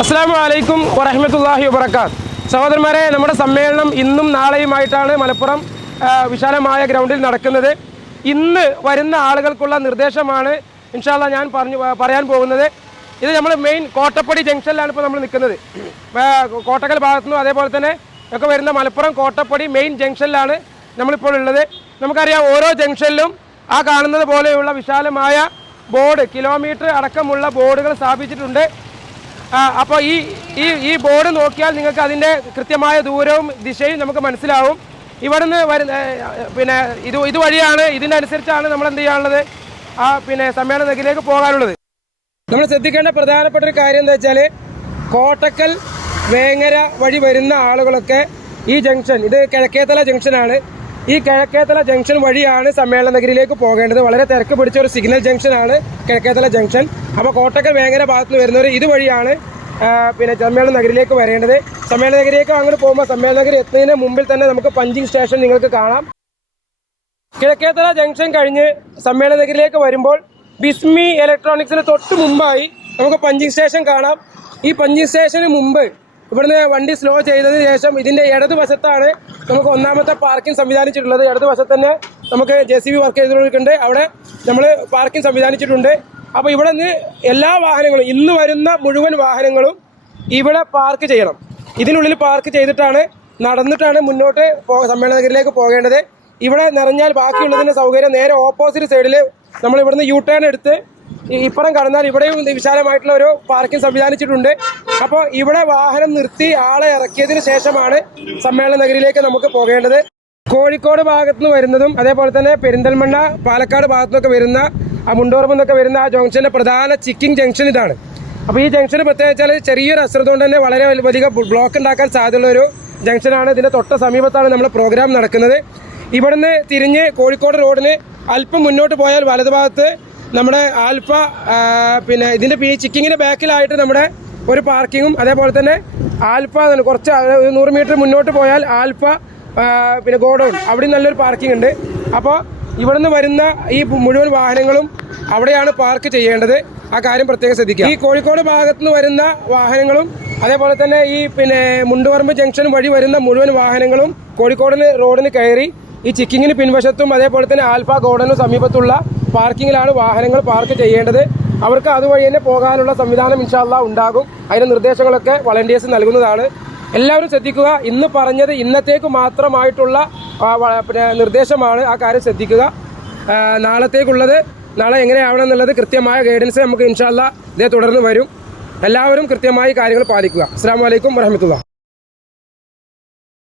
അസ്സലാമു അലൈക്കും വറഹ്മത്തുള്ളാഹി വബറകാത്ത്. സഹോദരന്മാരെ, നമ്മുടെ സമ്മേളനം ഇന്നും നാളെയുമായിട്ടാണ് മലപ്പുറം വിശാലമായ ഗ്രൗണ്ടിൽ നടക്കുന്നത്. ഇന്ന് വരുന്ന ആളുകൾക്കുള്ള നിർദ്ദേശമാണ് ഇൻഷാ അല്ലാഹ് ഞാൻ പറയാൻ പോകുന്നത്. ഇത് നമ്മൾ മെയിൻ കോട്ടപ്പടി ജംഗ്ഷനിലാണ് ഇപ്പോൾ നമ്മൾ നിൽക്കുന്നത്. കോട്ടക്കൽ ഭാഗത്തുനിന്നും അതേപോലെ തന്നെ ഒക്കെ വരുന്ന മലപ്പുറം കോട്ടപ്പടി മെയിൻ ജംഗ്ഷനിലാണ് നമ്മളിപ്പോൾ ഉള്ളത്. നമുക്കറിയാം, ഓരോ ജംഗ്ഷനിലും ആ കാണുന്നത് പോലെയുള്ള വിശാലമായ ബോർഡ്, കിലോമീറ്റർ അടക്കമുള്ള ബോർഡുകൾ സ്ഥാപിച്ചിട്ടുണ്ട്. അപ്പോൾ ഈ ബോർഡ് നോക്കിയാൽ നിങ്ങൾക്ക് അതിൻ്റെ കൃത്യമായ ദൂരവും ദിശയും നമുക്ക് മനസ്സിലാവും. ഇവിടുന്ന് പിന്നെ ഇതുവഴിയാണ്, ഇതിൻ്റെ അനുസരിച്ചാണ് നമ്മൾ എന്ത് ചെയ്യാനുള്ളത്, സമ്മേളന നഗരിയിലേക്ക് പോകാനുള്ളത്. നമ്മൾ ശ്രദ്ധിക്കേണ്ട പ്രധാനപ്പെട്ട ഒരു കാര്യം എന്താ വെച്ചാൽ, കോട്ടക്കൽ വേങ്ങര വഴി വരുന്ന ആളുകളൊക്കെ ഈ ജംഗ്ഷൻ, ഇത് കിഴക്കേത്തല ജംഗ്ഷനാണ്, ഈ കിഴക്കേത്തല ജംഗ്ഷൻ വഴിയാണ് സമ്മേളന നഗരിയിലേക്ക് പോകേണ്ടത്. വളരെ തിരക്ക് പിടിച്ച ഒരു സിഗ്നൽ ജംഗ്ഷനാണ് കിഴക്കേത്തല ജംഗ്ഷൻ. അപ്പോൾ കോട്ടക്കൽ വേങ്ങര ഭാഗത്ത് നിന്ന് വരുന്നവർ ഇതുവഴിയാണ് സമ്മേളന നഗരിയിലേക്ക് വരേണ്ടത്. സമ്മേളന നഗരിയിലേക്ക് അങ്ങോട്ട് പോകുമ്പോൾ സമ്മേളന നഗരി എത്തുന്നതിന് മുമ്പിൽ തന്നെ നമുക്ക് പഞ്ചിങ് സ്റ്റേഷൻ നിങ്ങൾക്ക് കാണാം. കിഴക്കേത്തല ജംഗ്ഷൻ കഴിഞ്ഞ് സമ്മേളന നഗരിയിലേക്ക് വരുമ്പോൾ ബിസ്മി ഇലക്ട്രോണിക്സിന് തൊട്ട് മുമ്പായി നമുക്ക് പഞ്ചിങ് സ്റ്റേഷൻ കാണാം. ഈ പഞ്ചിങ് സ്റ്റേഷന് മുമ്പ് ഇവിടുന്ന് വണ്ടി സ്ലോ ചെയ്തതിന് ശേഷം ഇതിൻ്റെ ഇടതുവശത്താണ് നമുക്ക് ഒന്നാമത്തെ പാർക്കിംഗ് സംവിധാനിച്ചിട്ടുള്ളത്. ഇടതുവശത്ത് തന്നെ നമുക്ക് JCB വർക്ക് ചെയ്തുകൊണ്ടിരിക്കുന്നുണ്ട്. അവിടെ നമ്മൾ പാർക്കിംഗ് സംവിധാനിച്ചിട്ടുണ്ട്. അപ്പോൾ ഇവിടെ നിന്ന് എല്ലാ വാഹനങ്ങളും, ഇന്ന് വരുന്ന മുഴുവൻ വാഹനങ്ങളും ഇവിടെ പാർക്ക് ചെയ്യണം. ഇതിനുള്ളിൽ പാർക്ക് ചെയ്തിട്ടാണ് നടന്നിട്ടാണ് മുന്നോട്ട് സമ്മേളന നഗരിയിലേക്ക് പോകേണ്ടത്. ഇവിടെ നിറഞ്ഞാൽ ബാക്കിയുള്ളതിൻ്റെ സൗകര്യം നേരെ ഓപ്പോസിറ്റ് സൈഡിൽ നമ്മൾ ഇവിടുന്ന് U-ടേൺ എടുത്ത് ഇപ്പുറം കടന്നാൽ ഇവിടെയും വിശാലമായിട്ടുള്ള ഒരു പാർക്കിംഗ് സംവിധാനിച്ചിട്ടുണ്ട്. അപ്പോൾ ഇവിടെ വാഹനം നിർത്തി ആളെ ഇറക്കിയതിന് ശേഷമാണ് സമ്മേളന നഗരിയിലേക്ക് നമുക്ക് പോകേണ്ടത്. കോഴിക്കോട് ഭാഗത്തു നിന്ന് വരുന്നതും അതേപോലെ തന്നെ പെരിന്തൽമണ്ണ, പാലക്കാട് ഭാഗത്തു നിന്നൊക്കെ വരുന്ന, മുണ്ടോർമ എന്നൊക്കെ വരുന്ന ആ ജംഗ്ഷന്റെ പ്രധാന ചിക്കിംഗ് ജംഗ്ഷൻ ഇതാണ്. അപ്പോൾ ഈ ജംഗ്ഷന് പ്രത്യേകിച്ചാൽ ചെറിയൊരു അശ്രദ്ധ കൊണ്ട് തന്നെ വളരെ വലിയ ബ്ലോക്ക് ഉണ്ടാക്കാൻ സാധ്യതയുള്ള ഒരു ജംഗ്ഷനാണ്. ഇതിന്റെ തൊട്ട സമീപത്താണ് നമ്മുടെ പ്രോഗ്രാം നടക്കുന്നത്. ഇവിടുന്ന് തിരിഞ്ഞ് കോഴിക്കോട് റോഡിന് അല്പം മുന്നോട്ട് പോയാൽ വലതുഭാഗത്ത് നമ്മുടെ ആൽഫ, ഇതിന്റെ ചിക്കിങ്ങിന്റെ ബാക്കിലായിട്ട് നമ്മുടെ ഒരു പാർക്കിങ്ങും, അതേപോലെ തന്നെ ആൽഫ കുറച്ച് 100 മീറ്റർ മുന്നോട്ട് പോയാൽ ആൽഫ ഗോഡൌൺ, അവിടെ നല്ലൊരു പാർക്കിംഗ് ഉണ്ട്. അപ്പോൾ ഇവിടുന്ന് വരുന്ന ഈ മുഴുവൻ വാഹനങ്ങളും അവിടെയാണ് പാർക്ക് ചെയ്യേണ്ടത്. ആ കാര്യം പ്രത്യേകം ശ്രദ്ധിക്കുക. ഈ കോഴിക്കോട് ഭാഗത്തു നിന്ന് വരുന്ന വാഹനങ്ങളും അതേപോലെ തന്നെ ഈ മുണ്ടുപറമ്പ് ജംഗ്ഷൻ വഴി വരുന്ന മുഴുവൻ വാഹനങ്ങളും കോഴിക്കോട് റോഡിന് കയറി ഈ ചിക്കിങ്ങിന് പിൻവശത്തും അതേപോലെ തന്നെ ആൽഫ ഗോഡൌണിനും സമീപത്തുള്ള പാർക്കിങ്ങിലാണ് വാഹനങ്ങൾ പാർക്ക് ചെയ്യേണ്ടത്. അവർക്ക് അതുവഴി തന്നെ പോകാനുള്ള സംവിധാനം ഇൻഷാ അല്ലാഹ് ഉണ്ടാകും. അതിന്റെ നിർദ്ദേശങ്ങളൊക്കെ വളണ്ടിയേഴ്സ് നൽകുന്നതാണ്. എല്ലാവരും ശ്രദ്ധിക്കുക. ഇന്ന് പറഞ്ഞത് ഇന്നത്തേക്ക് മാത്രമായിട്ടുള്ള നിർദ്ദേശമാണ്. ആ കാര്യം ശ്രദ്ധിക്കുക. നാളത്തേക്കുള്ളത് നാളെ എങ്ങനെയാവണം എന്നുള്ളത് കൃത്യമായ ഗൈഡൻസ് നമുക്ക് ഇൻഷാ അല്ലാഹ് ഇതേ തുടർന്ന് വരും. എല്ലാവരും കൃത്യമായി കാര്യങ്ങൾ പാലിക്കുക. അസ്സലാമു അലൈക്കും വറഹ്മത്തുള്ളാഹി.